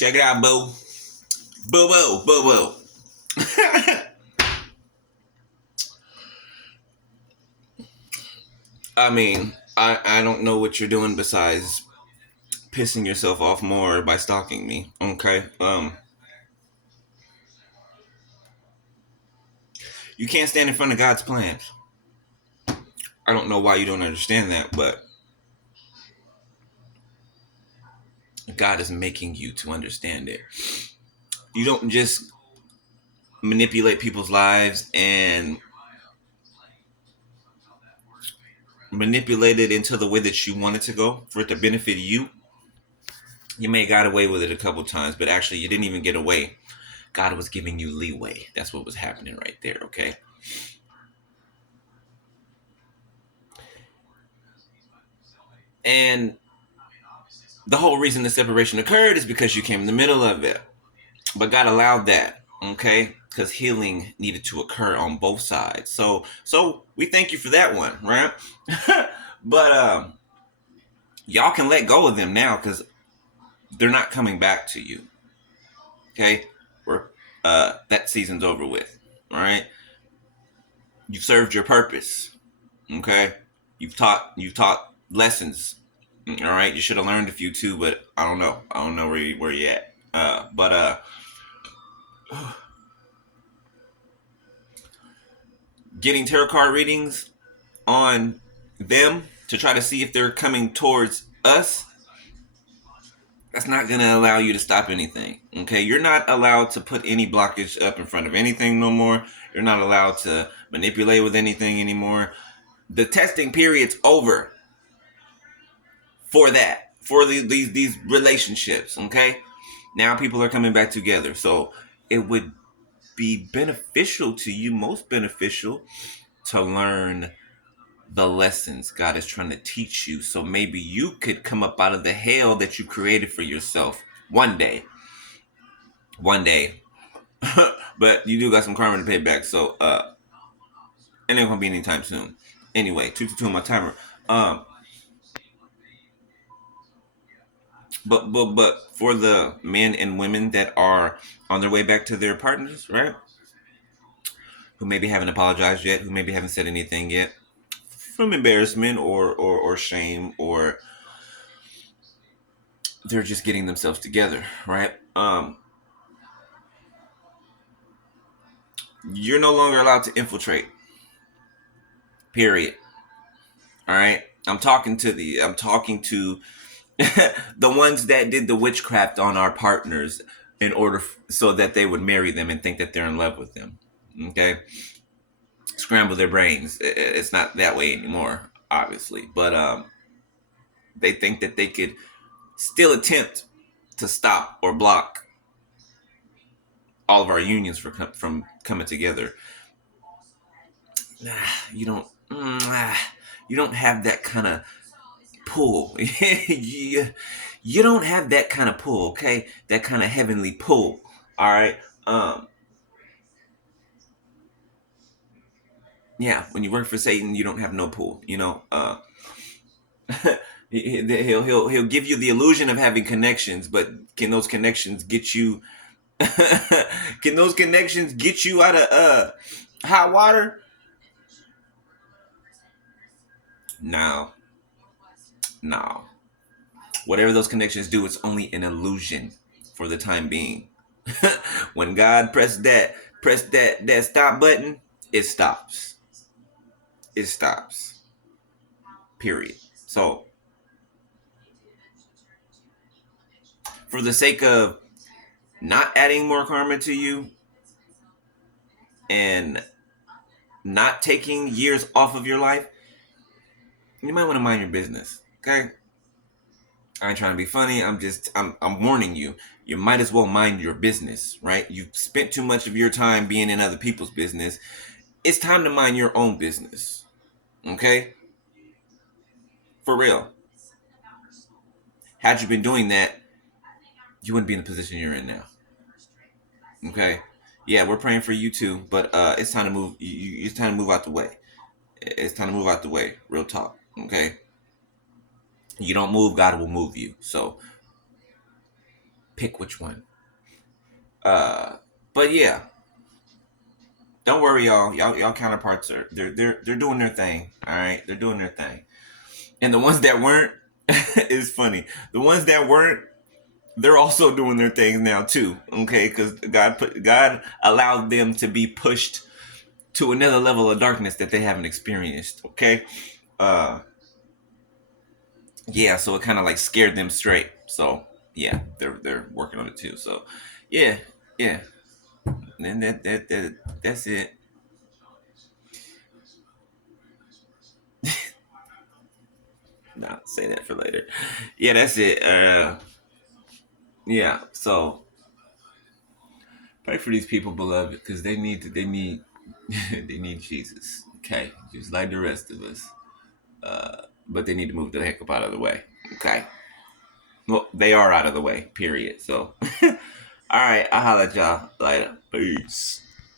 Check it out, boo. Boo, boo, boo, boo. I mean, I don't know what you're doing besides pissing yourself off more by stalking me. Okay. You can't stand in front of God's plans. I don't know why you don't understand that, but God is making you to understand it. You don't just manipulate people's lives and manipulate it into the way that you want it to go for it to benefit you. You may have got away with it a couple times, but actually you didn't even get away. God was giving you leeway. That's what was happening right there, okay? And the whole reason the separation occurred is because you came in the middle of it. But God allowed that, okay? Because healing needed to occur on both sides. So we thank you for that one, right? But y'all can let go of them now because they're not coming back to you. Okay? We're that season's over with. All right. You've served your purpose. Okay. You've taught lessons. All right. You should have learned a few too, but I don't know. I don't know where you at. But getting tarot card readings on them to try to see if they're coming towards us, that's not going to allow you to stop anything. Okay, you're not allowed to put any blockage up in front of anything no more. You're not allowed to manipulate with anything anymore. The testing period's over for that, for these relationships. Okay, now people are coming back together, so it would be beneficial to you, most beneficial, to learn the lessons God is trying to teach you, so maybe you could come up out of the hell that you created for yourself one day. But you do got some karma to pay back, so it ain't gonna be anytime soon. Anyway, 2 on my timer. But for the men and women that are on their way back to their partners, right, who maybe haven't apologized yet, who maybe haven't said anything yet from embarrassment or shame, or they're just getting themselves together, right? You're no longer allowed to infiltrate. Period. All right. I'm talking to the ones that did the witchcraft on our partners in order so that they would marry them and think that they're in love with them. Okay. Scramble their brains. It's not that way anymore, obviously, but they think that they could still attempt to stop or block all of our unions from coming together. You don't. You don't have that kind of pull. You don't have that kind of pull, okay? That kind of heavenly pull. All right. Yeah, when you work for Satan, you don't have no pull. He'll give you the illusion of having connections, but can those connections get you? Can those connections get you out of hot water? No, no. Whatever those connections do, it's only an illusion for the time being. When God press that stop button, it stops. It stops. Period. So, for the sake of not adding more karma to you and not taking years off of your life, you might want to mind your business. Okay? I ain't trying to be funny. I'm warning you. You might as well mind your business, right? You've spent too much of your time being in other people's business. It's time to mind your own business. Okay? For real. Had you been doing that, you wouldn't be in the position you're in now. Okay? Yeah, we're praying for you too, but it's time to move. It's time to move out the way. It's time to move out the way. Real talk. Okay? You don't move, God will move you. So pick which one. But yeah, don't worry, y'all. Y'all counterparts are they're doing their thing. All right, they're doing their thing. And the ones that weren't, is funny. The ones that weren't, they're also doing their things now too. Okay, because God allowed them to be pushed to another level of darkness that they haven't experienced. Okay, uh, yeah. So it kind of like scared them straight. So yeah, they're working on it too. So yeah, yeah. And that's it. No, say that for later. Yeah, that's it. Yeah. So pray for these people, beloved, because they need they need Jesus. Okay, just like the rest of us. But they need to move the heck up out of the way. Okay. Well, they are out of the way. Period. So, all right. I'll holler at y'all later. Peace.